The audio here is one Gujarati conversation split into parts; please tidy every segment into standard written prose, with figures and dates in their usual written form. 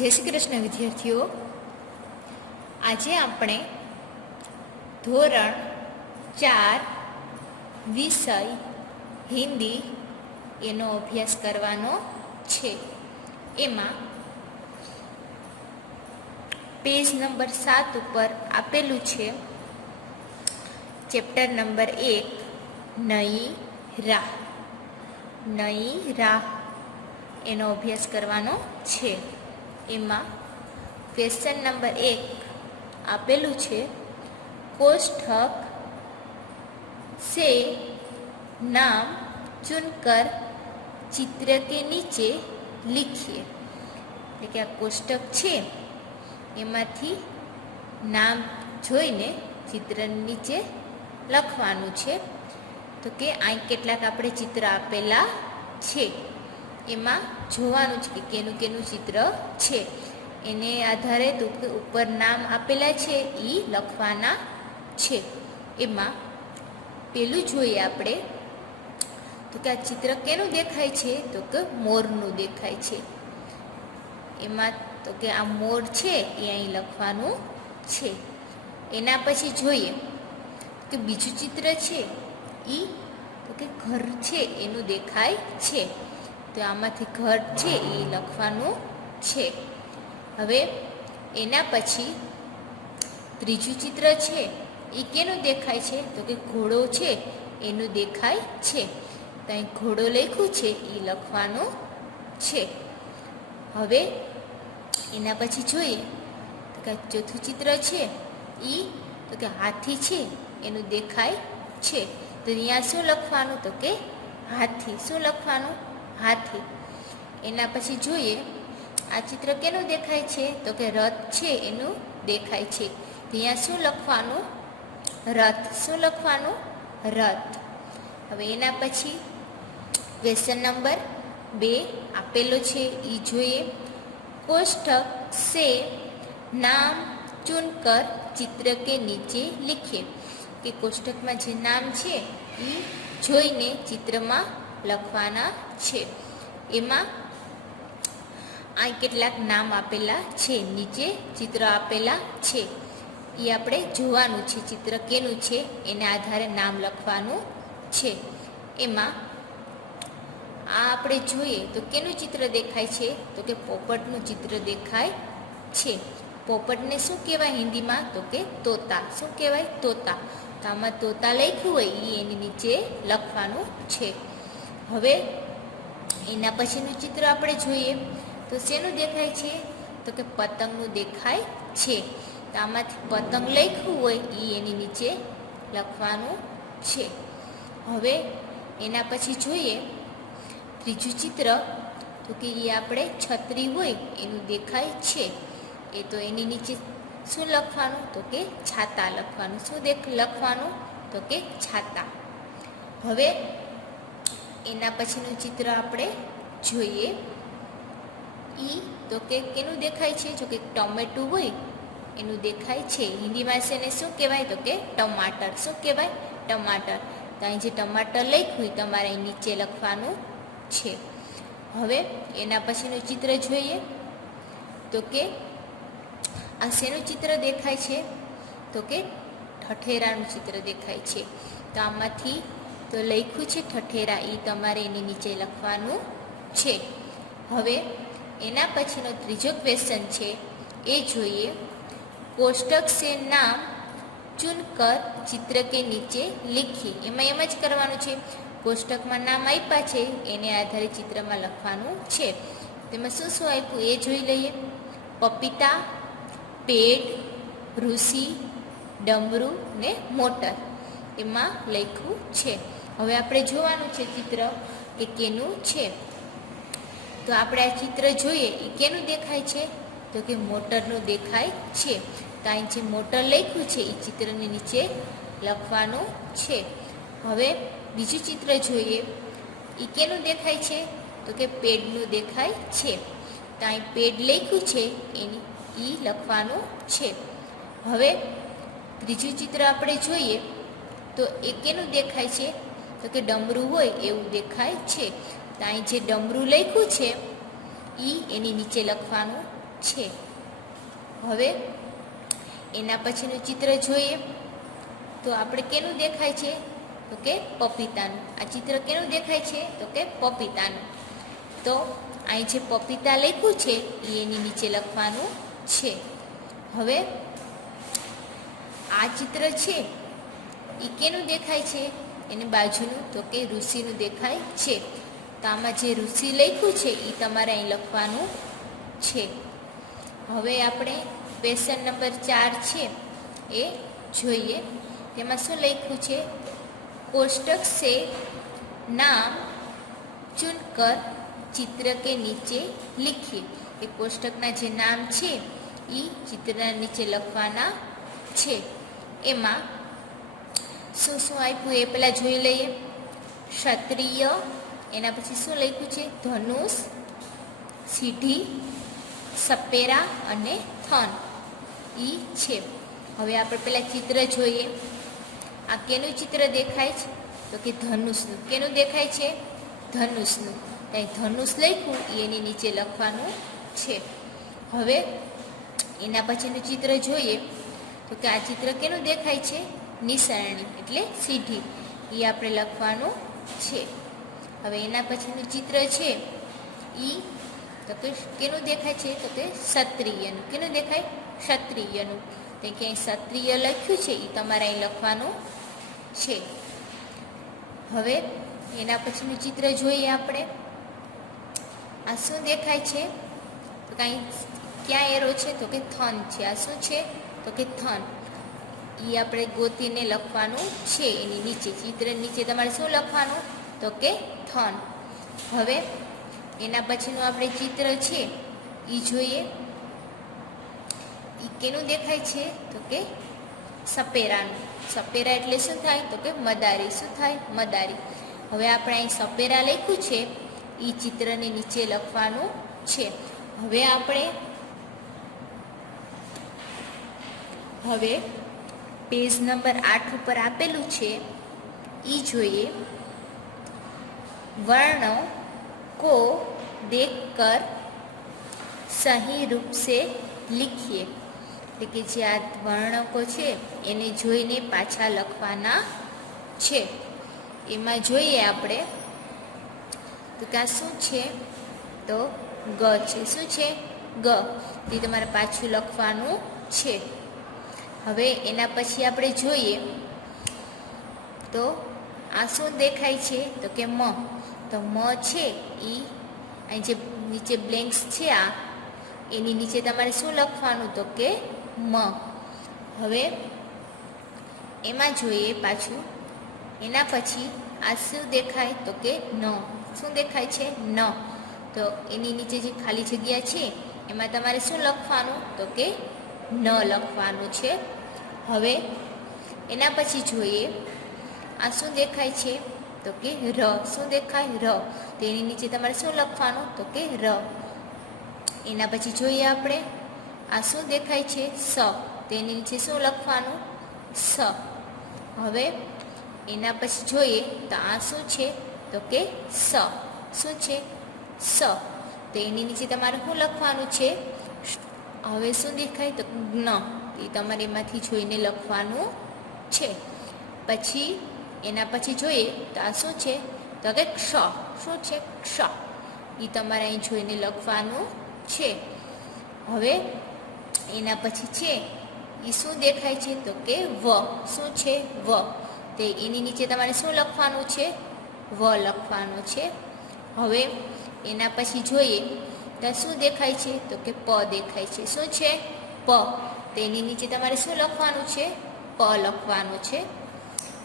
જય શ્રી કૃષ્ણ વિદ્યાર્થીઓ, આજે આપણે ધોરણ 4 વિષય હિન્દી એનો અભ્યાસ કરવાનો છે. એમાં પેજ નંબર 7 ઉપર આપેલું છે ચેપ્ટર નંબર 1 નઈ રાહ. નઈ રાહ એનો અભ્યાસ કરવાનો છે. એમાં ક્વેશ્ચન નંબર 1 આપેલું છે, कोष्ठक से नाम चुनकर चित्र के नीचे लिखिए. એટલે કે આ કોષ્ટક છે એમાંથી નામ જોઈને ચિત્રની નીચે લખવાનું છે. તો કે અહીં કેટલાક આપણે ચિત્ર આપેલા છે, એમાં જોવાનું છે કે કેનું કેનું ચિત્ર છે. એને આધારે તો ઉપર નામ આપેલા છે એ લખવાના છે. એમાં પેલું જોઈએ આપણે તો કે આ ચિત્ર કેનું દેખાય છે, તો કે મોરનું દેખાય છે. એમાં તો કે આ મોર છે એ અહીં લખવાનું છે. એના પછી જોઈએ કે બીજું ચિત્ર છે એ તો કે ઘર છે એનું દેખાય છે. તો આમાંથી ઘર છે એ લખવાનું છે. હવે એના પછી ત્રીજું ચિત્ર છે એ કેનું દેખાય છે, તો કે ઘોડો છે એનું દેખાય છે. તો અહીં ઘોડો લખ્યું છે એ લખવાનું છે. હવે એના પછી જોઈએ તો કે ચોથું ચિત્ર છે એ તો કે હાથી છે એનું દેખાય છે. તો અહીંયા શું લખવાનું, તો કે હાથી. શું લખવાનું? હાથી. એના પછી જોઈએ આ ચિત્ર કેનું દેખાય છે, તો કે રથ છે એનું દેખાય છે. તો અહીંયા શું લખવાનું? રથ. શું લખવાનું? રથ. હવે એના પછી ક્વેશ્ચન નંબર 2 આપેલો છે એ જોઈએ, कोष्ठक से नाम चुनकर चित्र के नीचे लिखिए. કે કોષ્ટકમાં જે નામ છે એ જોઈને ચિત્રમાં લખવાના છે. એમાં આ કેટલાક નામ આપેલા છે, નીચે ચિત્ર આપેલા છે એ આપણે જોવાનું છે. ચિત્ર કેનું છે એને આધારે નામ લખવાનું છે. એમાં આ આપણે જોઈએ તો કેનું ચિત્ર દેખાય છે, તો કે પોપટનું ચિત્ર દેખાય છે. પોપટને શું કહેવાય હિન્દીમાં, તો કે તોતા. શું કહેવાય? તોતા. તો આમાં તોતા લખ્યું હોય એ એની નીચે લખવાનું છે. હવે એના પછીનું ચિત્ર આપણે જોઈએ તો શેનું દેખાય છે, તો કે પતંગનું દેખાય છે. તો આમાંથી પતંગ લખ્યું હોય એ એની નીચે લખવાનું છે. હવે એના પછી જોઈએ ત્રીજું ચિત્ર તો કે એ આપણે છત્રી હોય એનું દેખાય છે. એ તો એની નીચે શું લખવાનું, તો કે છાતા લખવાનું. શું લખવાનું, તો કે છાતા. હવે એના પછીનું ચિત્ર આપણે જોઈએ ઈ તો કે કેનું દેખાય છે, જો કે ટમેટું હોય એનું દેખાય છે. હિન્દીમાં છે ને શું કહેવાય, તો કે ટમાટર. શું કહેવાય? ટમાટર. તો અહીં જે ટમાટર લખ્યું તમારે અહીં નીચે લખવાનું છે. હવે એના પછીનું ચિત્ર જોઈએ તો કે આ શેનું ચિત્ર દેખાય છે, તો કે ઠઠેરાનું ચિત્ર દેખાય છે. તો આમાંથી તો લખ્યું છે ઠઠેરા, એ તમારે એની નીચે લખવાનું છે. હવે એના પછીનો ત્રીજો ક્વેશ્ચન છે એ જોઈએ, કોષ્ટક સે નામ ચુનકર ચિત્ર કે નીચે લીખીએ. એમાં એમ જ કરવાનું છે, કોષ્ટકમાં નામ આપ્યા છે એને આધારે ચિત્રમાં લખવાનું છે. તેમાં શું શું આપ્યું એ જોઈ લઈએ. પપીતા, પેડ, ઋષિ, ડમરું ને મોટર એમાં લખ્યું છે. હવે આપણે જોવાનું છે ચિત્ર કે કેનું છે. તો આપણે આ ચિત્ર જોઈએ એ કેનું દેખાય છે, તો કે મોટરનું દેખાય છે. તો અહીં જે મોટર લખ્યું છે એ ચિત્રની નીચે લખવાનું છે. હવે બીજું ચિત્ર જોઈએ એ કેનું દેખાય છે, તો કે પેડનું દેખાય છે. તો અહીં પેડ લખ્યું છે એની એ લખવાનું છે. હવે ત્રીજું ચિત્ર આપણે જોઈએ તો એ કેનું દેખાય છે, તો કે ડમરું હોય એવું દેખાય છે. તો અહીં જે ડમરું લખ્યું છે એ એની નીચે લખવાનું છે. હવે એના પછીનું ચિત્ર જોઈએ તો આપણે કેનું દેખાય છે તો કે પપીતાનું. આ ચિત્ર કેનું દેખાય છે તો કે પપીતાનું. તો અહીં જે પપીતા લખ્યું છે એ એની નીચે લખવાનું છે. હવે આ ચિત્ર છે એ કેનું દેખાય છે એની બાજુનું તો કે ઋષિનું દેખાય છે. તો આમાં જે ઋષિ લખ્યું છે એ તમારે અહીં લખવાનું છે. હવે આપણે ક્વેશ્ચન નંબર 4 છે એ જોઈએ. તેમાં શું લખ્યું છે? कोष्टक से नाम चुनकर चित्र के नीचे लिखिए. એ કોષ્ટકના જે નામ છે એ ચિત્રના નીચે લખવાના છે. એમાં શું શું આપ્યું એ પહેલાં જોઈ લઈએ. ક્ષત્રિય, એના પછી શું લખ્યું છે? ધનુષ, સીઢી, સપેરા અને થન ઈ છે. હવે આપણે પહેલાં ચિત્ર જોઈએ. આ કેનું ચિત્ર દેખાય છે તો કે ધનુષનું. કેનું દેખાય છે? ધનુષનું. ત્યાં ધનુષ લખ્યું એ એની નીચે લખવાનું છે. હવે એના પછીનું ચિત્ર જોઈએ તો કે આ ચિત્ર કેનું દેખાય છે? નિસરણી એટલે સીધી, એ આપણે લખવાનું છે. હવે એના પછીનું ચિત્ર છે એ તો કે કેનું દેખાય છે તો કે ક્ષત્રિયનું. કેનું દેખાય? ક્ષત્રિયનું. તો ક્યાંય ક્ષત્રિય લખ્યું છે એ તમારે અહીં લખવાનું છે. હવે એના પછીનું ચિત્ર જોઈએ આપણે. આ શું દેખાય છે તો કાંઈ ક્યાં એરો છે તો કે થન છે. આ શું છે તો કે થન. એ આપણે ગોતીને લખવાનું છે. એની નીચે ચિત્ર નીચે તમારે શું લખવાનું તો કે થન. હવે એના પછીનું આપણે ચિત્ર છે એ જોઈએ. એ કેનું દેખાય છે તો કે સપેરાનું. સપેરા એટલે શું થાય તો કે મદારી. શું થાય? મદારી. હવે આપણે અહીં સપેરા લખ્યું છે એ ચિત્રની નીચે લખવાનું છે. હવે પેજ નંબર 8 ઉપર આપેલું છે એ જોઈએ. વર્ણો को देखकर सही रूप से लिखिए. એટલે કે જે આ વર્ણકો છે એને જોઈને પાછા લખવાના છે. એમાં જોઈએ આપણે તો કે આ શું છે તો ગ છે. શું છે? ગ. તે તમારે પાછું લખવાનું છે. હવે એના પછી આપણે જોઈએ તો આ શું દેખાય છે તો કે મ. તો મ છે એ અહીં જે નીચે બ્લેન્ક્સ છે આ એની નીચે તમારે શું લખવાનું તો કે મ. હવે એમાં જોઈએ પાછું એના પછી આ શું દેખાય તો કે ન. શું દેખાય છે? ન. તો એની નીચે જે ખાલી જગ્યા છે એમાં તમારે શું લખવાનું તો કે ન લખવાનું છે. હવે એના પછી જોઈએ આ શું દેખાય છે તો કે ર. શું દેખાય? ર. તો એની નીચે તમારે શું લખવાનું તો કે ર. એના પછી જોઈએ આપણે આ શું દેખાય છે? સ. તો એની નીચે શું લખવાનું? સ. હવે એના પછી જોઈએ તો આ શું છે તો કે સ. શું છે? સ. તો એની નીચે તમારે શું લખવાનું છે? હવે શું દેખાય તો જ્ઞ. એ તમારે એમાંથી જોઈને લખવાનું છે. પછી એના પછી જોઈએ તો આ શું છે તો કે ક્ષ. શું છે? ક્ષ. એ તમારે અહીં જોઈને લખવાનું છે. હવે એના પછી છે એ શું દેખાય છે તો કે વ. શું છે? વ. તે એની નીચે તમારે શું લખવાનું છે? વ લખવાનું છે. હવે એના પછી જોઈએ તો શું દેખાય છે તો કે પ દેખાય છે. શું છે? પ. તેની નીચે તમારે શું લખવાનું છે? પ લખવાનું છે.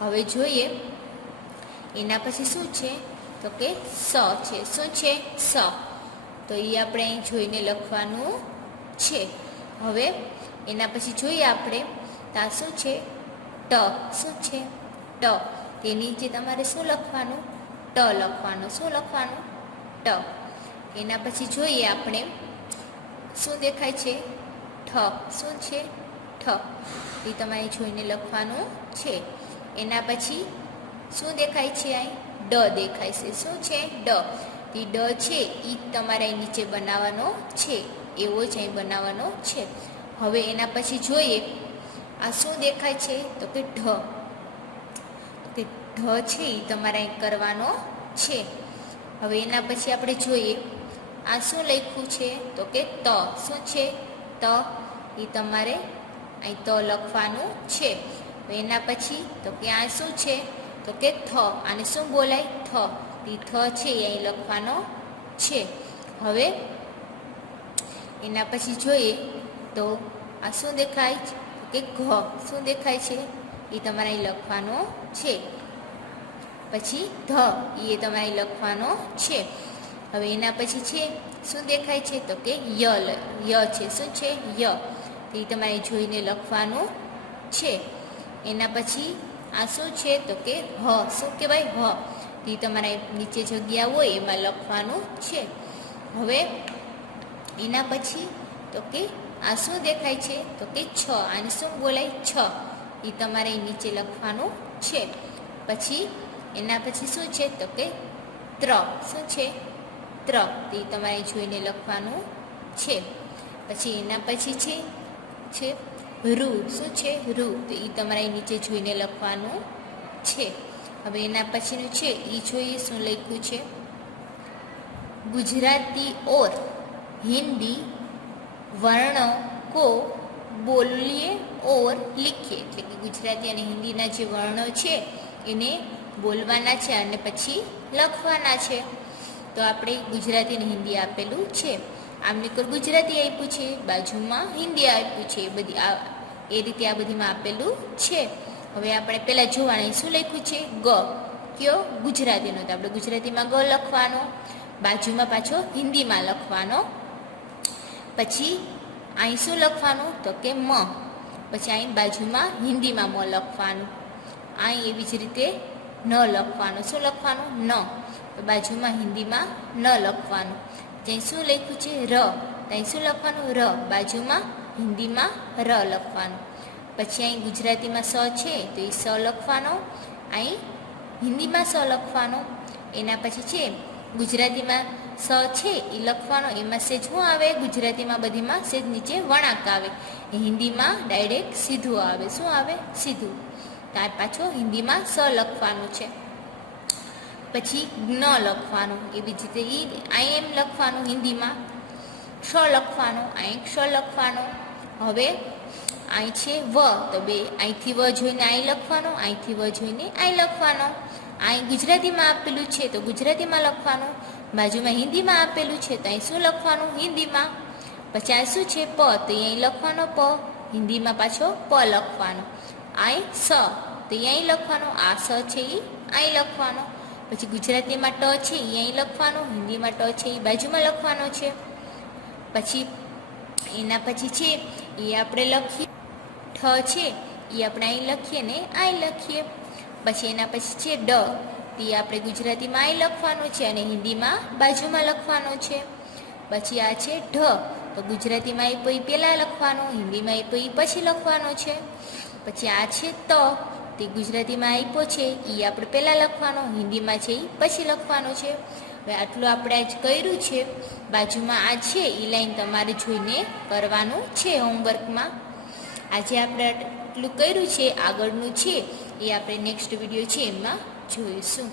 હવે જોઈએ એના પછી શું છે તો કે સ છે. શું છે? સ. તો એ આપણે અહીં જોઈને લખવાનું છે. હવે એના પછી જોઈએ આપણે તો આ શું છે? ટ. શું છે? ટ. તેની નીચે તમારે શું લખવાનું? ટ લખવાનું. શું લખવાનું? ટ. એના પછી જોઈએ આપણે શું દેખાય છે? ઠ. શું છે? ઠ. એ તમારે જોઈને લખવાનું છે. એના પછી શું દેખાય છે? અહીં ડ દેખાય છે. શું છે? ડ. તે ડ છે એ તમારે અહીં નીચે બનાવવાનો છે. એવો જ અહીં બનાવવાનો છે. હવે એના પછી જોઈએ આ શું દેખાય છે તો કે ઢ. તો કે ઢ છે એ તમારે અહીં કરવાનો છે. હવે એના પછી આપણે જોઈએ આ શું લખ્યું છે તો કે ત. શું છે ત? એ તમારે અહીં ત લખવાનું છે. એના પછી તો કે આ શું છે તો કે થ. આને શું બોલાય? થ. એ થ છે એ અહીં લખવાનો છે. હવે એના પછી જોઈએ તો આ શું દેખાય કે ઘ. શું દેખાય છે એ તમારે અહીં લખવાનો છે. પછી ધ એ તમારે અહીં લખવાનો છે. હવે એના પછી છે શું દેખાય છે તો કે ય છે. શું છે? ય. એ તમારે જોઈને લખવાનું છે. એના પછી આ શું છે તો કે હ. શું કહેવાય? હ. એ તમારે નીચે જગ્યા હોય એમાં લખવાનું છે. હવે એના પછી તો કે આ શું દેખાય છે તો કે છ. આને શું બોલાય? છ. એ તમારે નીચે લખવાનું છે. પછી એના પછી શું છે તો કે ત્ર. શું છે? ત્ર. તે તમારે જોઈને લખવાનું છે. પછી એના પછી છે રૂ. શું છે? રૂ. તો એ તમારે નીચે જોઈને લખવાનું છે. હવે એના પછીનું છે એ જોઈએ શું લખ્યું છે. ગુજરાતી ઓર હિન્દી વર્ણો કો બોલીએ ઓર લીખીએ. એટલે કે ગુજરાતી અને હિન્દીના જે વર્ણો છે એને બોલવાના છે અને પછી લખવાના છે. તો આપણે ગુજરાતી અને હિન્દી આપેલું છે. આમની પર ગુજરાતી આપ્યું છે, બાજુમાં હિન્દી આપ્યું છે. એ રીતે આ બધીમાં આપેલું છે. હવે આપણે પહેલાં જોવાનું શું લખ્યું છે? ગ. કયો? ગુજરાતીનો. તો આપણે ગુજરાતીમાં ગ લખવાનો, બાજુમાં પાછો હિન્દીમાં લખવાનો. પછી અહીં શું લખવાનું તો કે મ. પછી અહીં બાજુમાં હિન્દીમાં મ લખવાનું. અહીં એવી જ રીતે ન લખવાનું. શું લખવાનું? ન. તો બાજુમાં હિન્દીમાં ન લખવાનું. ત્યાં શું લખ્યું છે? ર. ત્યાં શું લખવાનું? ર. બાજુમાં હિન્દીમાં ર લખવાનું. પછી અહીં ગુજરાતીમાં સ છે તો એ સ લખવાનો, અહીં હિન્દીમાં સ લખવાનો. એના પછી છે ગુજરાતીમાં સ છે એ લખવાનો. એમાં સેજ શું આવે? ગુજરાતીમાં બધીમાં સેજ નીચે વળાંક આવે. હિન્દીમાં ડાયરેક્ટ સીધું આવે. શું આવે? સીધું. ત્યાર પાછો હિન્દીમાં સ લખવાનું છે. પછી જ્ઞ લખવાનું. એવી જ રીતે અહીં એમ લખવાનું હિન્દીમાં. ક્ષ લખવાનો, અહીં ક્ષ લખવાનો. હવે અહીં છે વ. તો અહીંથી વ જોઈને અહીં લખવાનો, અહીંથી વ જોઈને અહીં લખવાનો. અહીં ગુજરાતીમાં આપેલું છે તો ગુજરાતીમાં લખવાનું, બાજુમાં હિન્દીમાં આપેલું છે તો અહીં શું લખવાનું? હિન્દીમાં. પછી આ શું છે? પ. તો અહીં લખવાનો પ, હિન્દીમાં પાછો પ લખવાનો. અહીં સ. તો અહીં લખવાનો. આ સ છે એ અહીં લખવાનો. પછી ગુજરાતીમાં ટ છે એ અહીં લખવાનો, હિન્દીમાં ટ છે એ બાજુમાં લખવાનો છે. પછી એના પછી છે એ આપણે લખીએ. ઠ છે એ આપણે અહીં લખીએ ને અહીં લખીએ. પછી એના પછી છે ડ. તે આપણે ગુજરાતીમાં અહીં લખવાનું છે અને હિન્દીમાં બાજુમાં લખવાનું છે. પછી આ છે ઢ. તો ગુજરાતીમાં એ પહેલાં લખવાનું, હિન્દીમાં એ પછી લખવાનો છે. પછી આ છે ત. તે ગુજરાતીમાં આપ્યો છે એ આપણે પહેલાં લખવાનો, હિન્દીમાં છે એ પછી લખવાનો છે. હવે આટલું આપણે આજ કર્યું છે. બાજુમાં આ છે એ લાઈન તમારે જોઈને કરવાનું છે હોમવર્કમાં. આજે આપણે આટલું કર્યું છે. આગળનું છે એ આપણે નેક્સ્ટ વિડીયો છે એમાં જોઈશું.